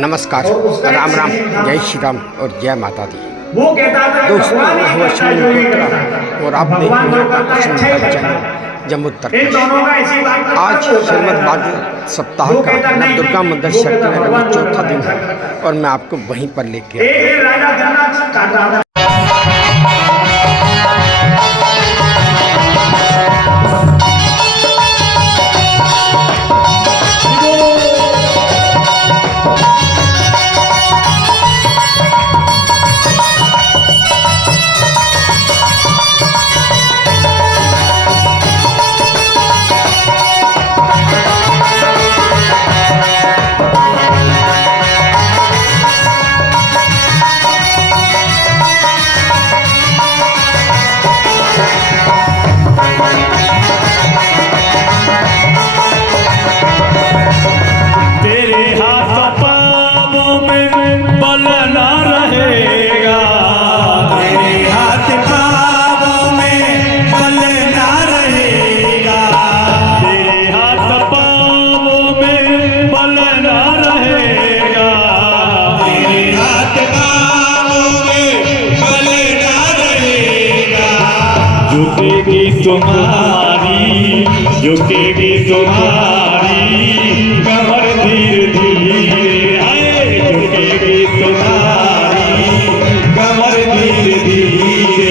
नमस्कार, राम राम, जय श्री राम और जय माता दी। वो कहता था दोस्तों, मैं हूँ अश्विनी मल्होत्रा और आप देख रहे हैं आपका पसंदीदा चैनल जम्मू उत्तर प्रदेश। आज श्रीमद् भागवत सप्ताह का नवदुर्गा मंदिर शक्ति में चौथा दिन है और मैं आपको वहीं पर लेके आया। झुकेगी तुम्हारी कमर धीरे धीरे, आए झुकेगी तुम्हारी कमर धीरे धीरे।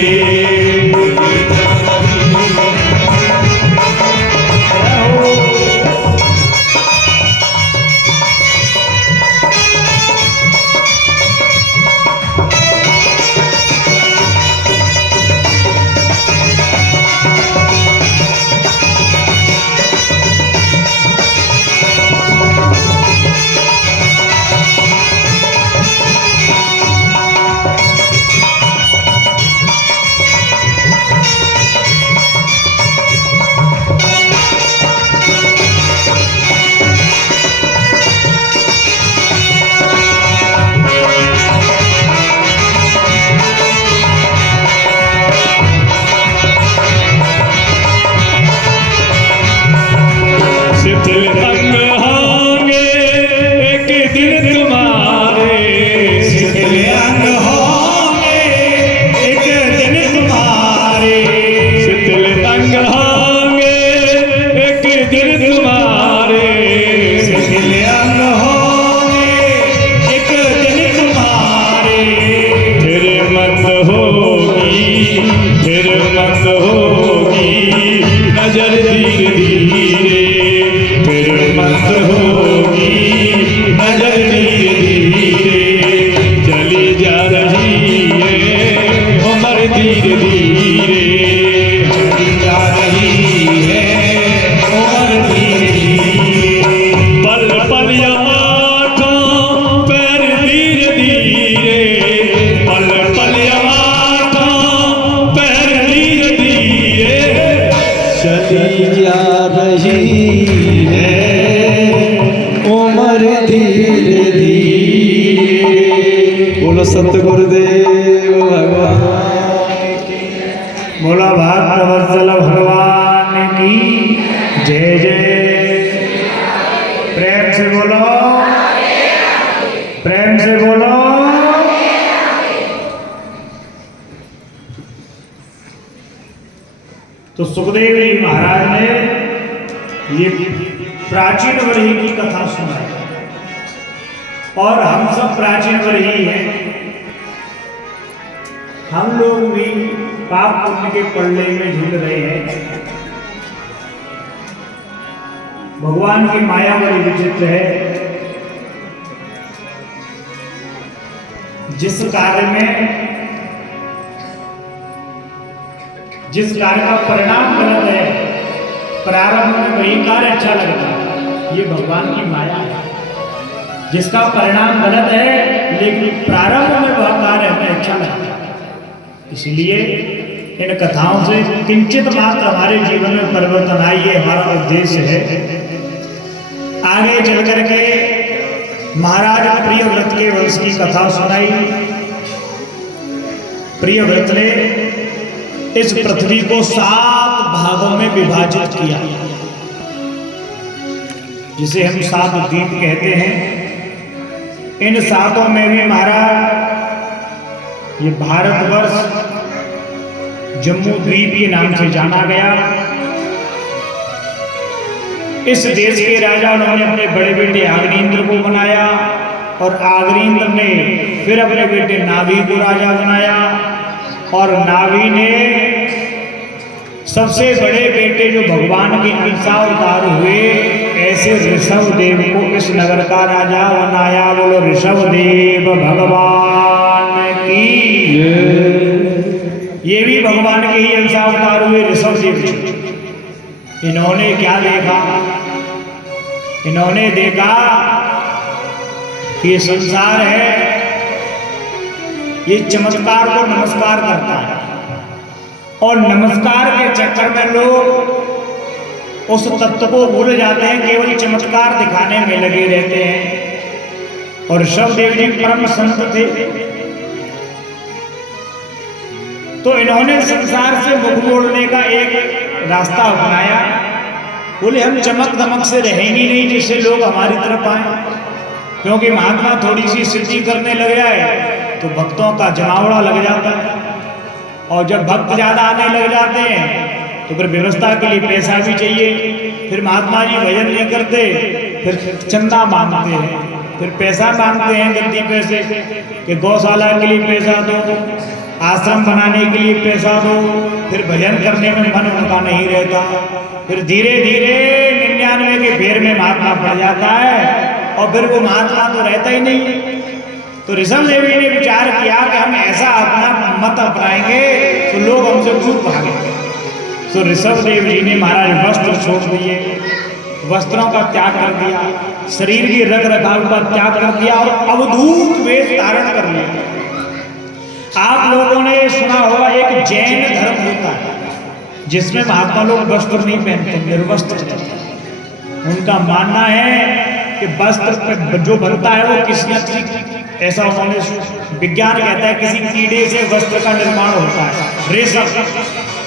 सतगुरुदेव भगवान की, बोला भागवत भगवान की जय जय। प्रेम से बोलो, प्रेम से बोलो। तो सुखदेव जी महाराज ने ये प्राचीन वरही की कथा सुनाई और हम सब प्राचीन वरही हैं। हम लोग भी पाप पुण्य के पल्ले में झूल रहे हैं। भगवान की माया बड़ी विचित्र है। जिस कार्य का परिणाम गलत है, प्रारंभ में वही कार्य अच्छा लगता है। ये भगवान की माया है। जिसका परिणाम गलत है लेकिन प्रारंभ में वह कार्य हमें अच्छा लगता है। इसलिए इन कथाओं से किंचित मात्र हमारे जीवन में परिवर्तन आए, ये हमारा उद्देश्य है। आगे चल करके महाराज प्रियव्रत के वंश की कथा सुनाई। प्रियव्रत ने इस पृथ्वी को 7 भागों में विभाजित किया, जिसे हम 7 द्वीप कहते हैं। इन सातों में भी महाराज ये भारतवर्ष जम्मू द्वीप के नाम से जाना गया। इस देश के राजा उन्होंने अपने बड़े बेटे आग्नेन्द्र को बनाया और आग्नेन्द्र ने फिर अपने बेटे नाभि को राजा बनाया और नाभि ने सबसे बड़े बेटे जो भगवान के अंशा अवतार हुए ऐसे ऋषभ देव को इस नगर का राजा बनाया। बोलो ऋषभ देव भगवान की। ये भी भगवान के ही अंशा अवतार हुए ऋषभ देव जी। इन्होंने क्या देखा? इन्होंने देखा कि ये संसार है, ये चमत्कार को नमस्कार करता है और नमस्कार के चक्कर में लोग उस तत्व को भूल जाते हैं, केवल चमत्कार दिखाने में लगे रहते हैं। और ऋषभ देव जी परम संत थे, तो इन्होंने संसार से मुख मोड़ने का एक रास्ता अपनाया। बोले हम चमक दमक से रहेंगे नहीं जिससे लोग हमारी तरफ आए, क्योंकि महात्मा थोड़ी सी सिद्धि करने लग जाए तो भक्तों का जमावड़ा लग जाता है और जब भक्त ज्यादा आने लग जाते हैं तो फिर व्यवस्था के लिए पैसा भी चाहिए। फिर महात्मा जी भजन नहीं करते, फिर चंदा मांगते हैं, फिर पैसा मांगते हैं गद्दी पैसे कि गौशाला के लिए पैसा दो, आश्रम बनाने के लिए पैसा दो। फिर भजन करने में मन उनका नहीं रहता। फिर धीरे धीरे 99 के फेर में महात्मा पड़ जाता है और फिर वो महात्मा तो रहता ही नहीं। तो ऋषभ देव जी ने विचार किया कि हम ऐसा अपना मत अपनाएंगे तो लोग हमसे दूर भागेंगे। तो ऋषभ देव जी ने महाराज वस्त्र छोड़ दिए, वस्त्रों का त्याग कर दिया, शरीर की रख रखाव का त्याग कर दिया और अवधूत वेश धारण कर लिया। आप लोगों ने सुना होगा एक जैन धर्म होता है जिसमें महात्मा लोग वस्त्र नहीं पहनते, निर्वस्त्र रहते हैं। उनका मानना है कि वस्त्र जो बनता है वो किसी ऐसा उन्होंने विज्ञान कहता है किसी कीड़े से वस्त्र का निर्माण होता है। रेशम,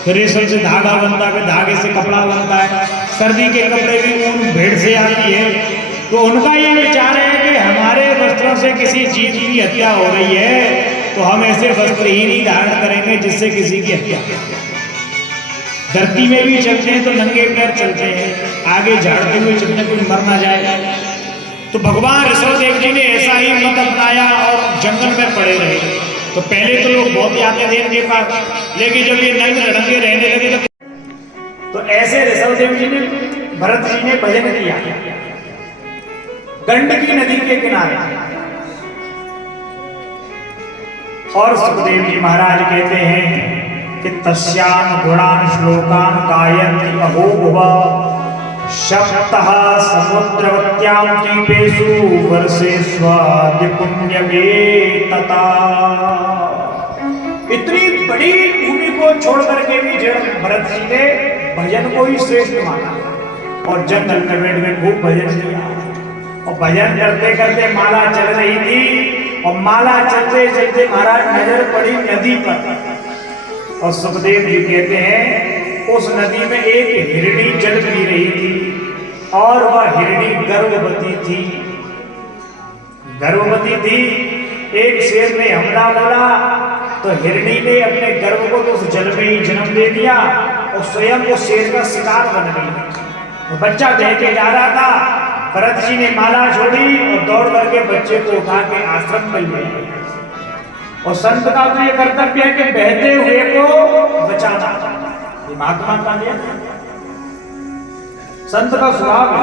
रेशम से धागा बनता है, धागे से कपड़ा बनता है। सर्दी के कपड़े भी ऊन भेड़ से आती है। तो उनका ये विचार है कि हमारे वस्त्रों से किसी जीव की हत्या हो रही है तो हम ऐसे वस्त्र ही नहीं धारण करेंगे जिससे किसी की हत्या। धरती में भी चलते हैं तो नंगे पैर चलते हैं, आगे झाड़ते हुए चलने कोई मर ना जाए। तो भगवान ऋषभ देव जी ने ऐसा ही मत अपनाया और जंगल में पड़े रहे। तो पहले तो लोग बहुत आते थे इनके पास, लेकिन जब ये नंगे लड़ंगे रहने लगे तो ऐसे ऋषभ देव जी ने भरत जी ने भजन किया गंडकी नदी के किनारे। और सुखदेव जी महाराज कहते हैं कि तस्याम गुणान श्लोकान गायन्ति अहोभुव शक्तः समुद्रवत्यां द्वीपेषु वर्षेष्वद्य पुण्यमेतता। इतनी बड़ी भूमि को छोड़ करके भी भरत जी ने भजन को ही श्रेष्ठ माना और जंगल में बैठ में खूब भजन किया। और भजन करते करते माला चल रही थी और माला चलते चलते महाराज नजर पड़ी नदी पर। और सुखदेव जी कहते हैं उस नदी में एक हिरणी जल पी रही थी और वह हिरणी गर्भवती थी। गर्भवती थी। एक शेर ने हमला बोला तो हिरणी ने अपने गर्भ को तो उस जल में ही जन्म दे दिया और स्वयं उस शेर का शिकार बन गई। तो बच्चा बह के जा रहा था, भरत जी ने माला छोड़ी और दौड़ करके बच्चे को उठा के आश्रम में ले गए। और संत का तो ये कर्तव्य है कि बहते हुए को बचाना। ये महात्मा का नियम, संत का स्वभाव है।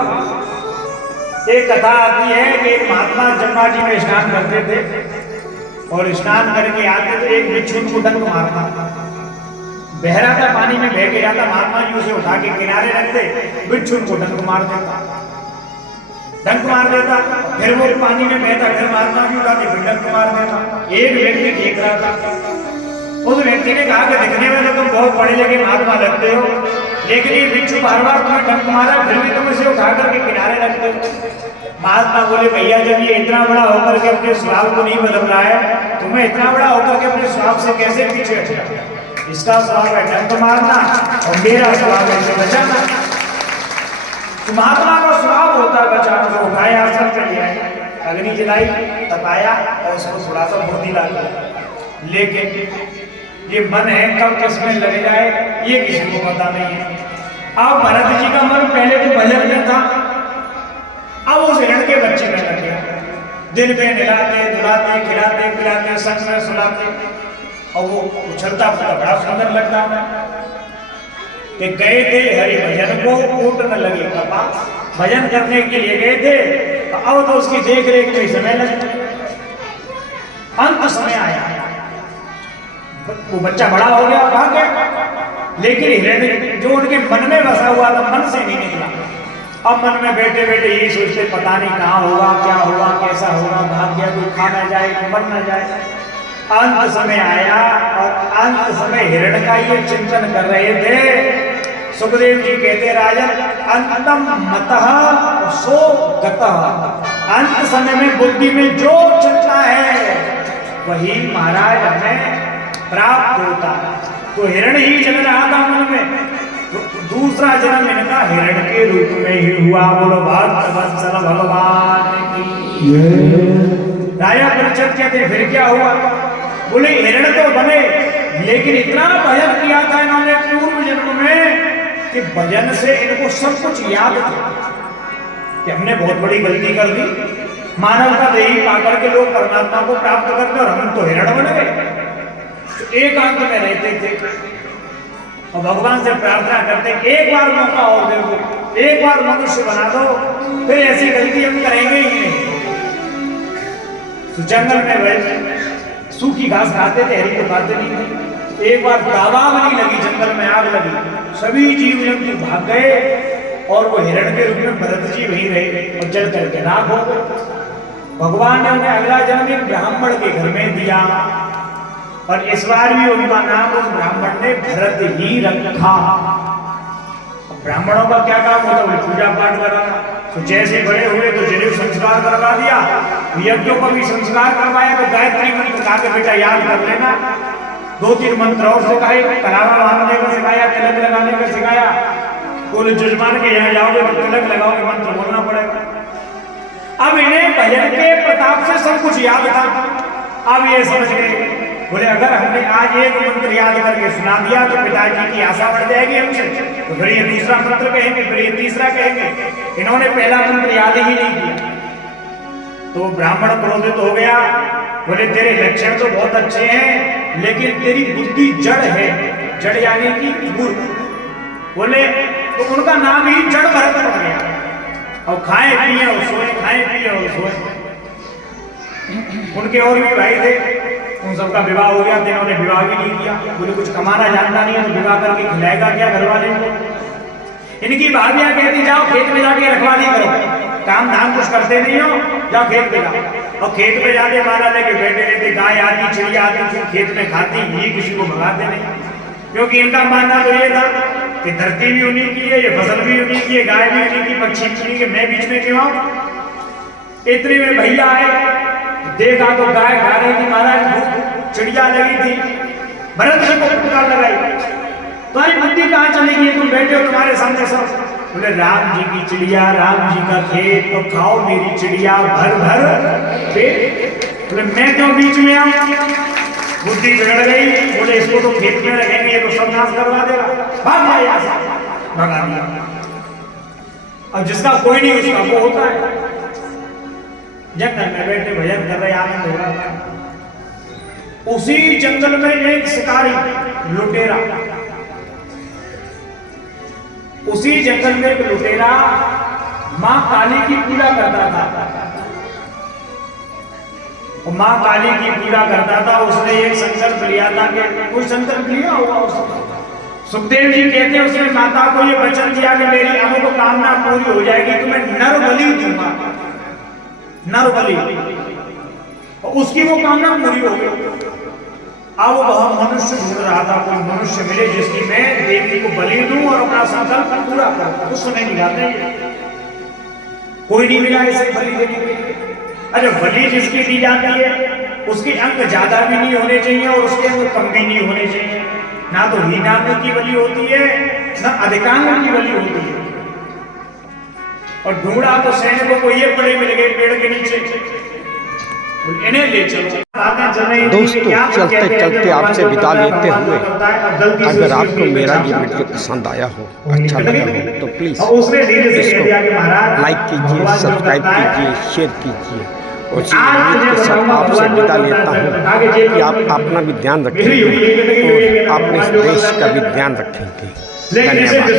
एक कथा आती है कि एक महात्मा जमुना जी में स्नान करते थे और स्नान करके आते तो एक बिच्छू को डंक मारता, बह रहा था, पानी में बह के जाता। महात्मा जी उसे उठा के किनारे रखते, बिच्छू को डंक मार देता, डंक मार देता। फिर वो पानी में बहता, फिर महात्मा जी उठा के फिर डंक मार देता। एक व्यक्ति देख रहा था, उस व्यक्ति ने कहा कि दिखने में तो तुम बहुत पढ़े लिखे महात्मा लगते हो, लेकिन ये बिच्छू बार बार तुम्हें डंक मारा, फिर भी तुम इसे उठा करके किनारे रखते हो। महात्मा बोले भैया जब ये इतना बड़ा होकर के अपने स्वभाव को नहीं बदल रहा है, तुम्हें इतना बड़ा होकर के अपने स्वभाव से कैसे पीछे हटा? इसका स्वभाव है डंक मारना और मेरा स्वभाव है इसे बचाना। तो महात्मा का स्वभाव होता है बचाना। तो उठाए आश्रम कर लिया, अग्नि जलाई, तपाया और उसको थोड़ा सा बुद्धि ला दिया। लेकिन ये मन है कब किसमें लग जाए ये किसी को पता नहीं है। अब भरत जी का मन पहले तो भजन में था, अब उस हिरण के बच्चे में लग गया। दिन में नहलाते धुलाते खिलाते पिलाते संग में सुलाते और वो उछलता फूलता बड़ा सुंदर लगता है कि गए थे हरि भजन को ऊट न लगे कपा, भजन करने के लिए गए थे तो अब तो उसकी देख रेख में समय लग। अंत समय आया, वो बच्चा बड़ा हो गया भाग गया, लेकिन हिरण जो उनके मन में बसा हुआ था मन से नहीं निकला। अब मन में बैठे बैठे यही सोचते पता नहीं कहाँ होगा क्या होगा कैसा होगा, भाग गया कोई खा ना जाए कोई मर ना जाए। अंत समय आया और अंत समय हिरण का ये चिंतन कर रहे थे। सुखदेव जी कहते राजन अंतम मतः सो गतः, अंत समय में बुद्धि में जो चलता है वही महाराज हमें प्राप्त होता है। तो हिरण ही चल रहा था मन में, तो दूसरा जन्म इनका हिरण के रूप में ही हुआ। बोलो भक्तवत्सल भगवान की। राजा परीक्षित कहते फिर क्या हुआ? बोले हिरण तो बने लेकिन इतना भजन किया था इन्होंने पूर्व जन्म में कि भजन से इनको सब कुछ याद था कि हमने बहुत बड़ी गलती कर दी, मानव का देही पाकर के लोग परमात्मा को प्राप्त करते और हम तो हिरण बन गए। तो एकांत में रहते थे और भगवान से प्रार्थना करते एक बार मौका और दे दो, एक बार मनुष्य बना दो, फिर ऐसी गलती हम करेंगे ही नहीं। तो जंगल में गए, सूखी घास खाते थे, हरी तो खाते नहीं थे। एक बार दावाग्नि लगी, जंगल में आग लगी, सभी जीव जंतु भाग गए और वो हिरण के रूप में भरत जी वहीं रहे और जल करके राख हो गए। भगवान ने उन्हें अगला जन्म एक ब्राह्मण के घर में दिया और इस बार भी उनका नाम उस ब्राह्मण ने भरत ही रखा। ब्राह्मणों का क्या काम होता है? पूजा पाठ कराना। तो जैसे बड़े हुए तो जनेऊ संस्कार करवा दिया, यज्ञों का भी संस्कार करवाया। तो गायत्री मंत्र गा के बेटा याद कर लेना, 2-3 मंत्र और सिखाए, कलावा बांधने का सिखाया, तिलक लगाने का सिखाया। बोले जजमान के यहाँ जाओगे तो तिलक लगाओगे, मंत्र बोलना पड़ेगा। अब इन्हें भजन के प्रताप से सब कुछ याद था। अब ये समझ गए, बोले अगर हमने आज एक मंत्र याद करके सुना दिया तो पिताजी की आशा बढ़ जाएगी हमसे, तो फिर ये दूसरा मंत्र कहेंगे, फिर ये तीसरा कहेंगे। इन्होंने पहला मंत्र याद ही नहीं किया। तो ब्राह्मण क्रोधित हो गया, बोले तेरे लक्षण तो बहुत अच्छे हैं लेकिन तेरी बुद्धि जड़ है, जड़ यानी कि मूर्ख। बोले तो उनका नाम ही जड़ भरत पड़ गया। और खाए पिए और सोए, खाए पिए और सोए। उनके और भी भाई थे, उन सबका विवाह हो गया, तीनों ने विवाह भी नहीं किया। बोले कुछ कमाना जानता नहीं है तो विवाह करके खिलाएगा क्या घर वाले को? इनकी भाभियां कहती जाओ खेत में जाके रखवाली करो, काम धाम कुछ करते नहीं हो, जाओ खेत में जाओ। और खेत में जाके माला लेके बैठे रहते, गाय आती चिड़िया आती खेत में खाती, ये किसी को भगाते नहीं। क्योंकि इनका मानना तो ये था कि धरती भी उन्हीं की है, ये फसल भी उन्हीं की है, गाय भी उन्हीं की, पक्षी भी उन्हीं के, मैं बीच में क्यों आऊं? इतने में भैया आए, देखा तो गाय खा रही थी महाराज, चिड़िया लगी थी। भरत जी को फटकार लगाई, तुम्हारी बुद्धि कहाँ चली गई? तुम बैठे हो तुम्हारे सामने सब। बोले राम जी की चिड़िया, राम जी का खेत, तो खाओ मेरी चिड़िया भर भर पेट। बोले मैं क्यों बीच में आऊं? बुद्धि बिगड़ गई। बोले इसको तो खेत में रखेंगे, ये तो सब नाश करवा देगा, भाग जाए यहाँ से। भगा दिया। अब जिसका कोई नहीं उसका वो होता है। जंगल में बैठे भजन कर रहे, आनंद हो रहा था। उसी जंगल में एक शिकारी लुटेरा, उसी जंगल में एक लुटेरा मां काली की पूजा करता था। और मां काली की पूजा करता था। उसने एक संकल्प लिया था कि कोई संकल्प लिया होगा उसने। सुखदेव जी कहते हैं उसने माता को ये वचन दिया कि मेरी अमुक कामना पूरी हो जाएगी तो मैं नर बलि दूंगा, नर बलि। और उसकी वो कामना पूरी हो गई। अब वह मनुष्य ढूंढ रहा था, कोई मनुष्य मिले जिसकी मैं देवी को बलि दूं और अपना संकल्प पूरा करूं। उस समय मिलाते कोई नहीं मिला इसे बलि देने के लिए। अरे बलि जिसकी दी जाती है उसके अंग ज्यादा भी नहीं होने चाहिए और उसके अंग कम भी नहीं होने चाहिए। ना तो हीनांग की बलि होती है, ना अधिकांग की बलि होती है। और ढूंढा तो सैनिकों को ये पड़े मिल गए पेड़ के नीचे, इन्हें ले चलो। दोस्तों चलते चलते आपसे विदा लेते हुए अगर आपको मेरा ये वीडियो पसंद आया हो, अच्छा लगा हो तो प्लीज़ इसको लाइक कीजिए, सब्सक्राइब कीजिए, शेयर कीजिए और इसी उम्मीद के साथ आपसे विदा लेता हूँ कि आप अपना भी ध्यान रखेंगे और अपने देश का भी ध्यान रखेंगे। धन्यवाद।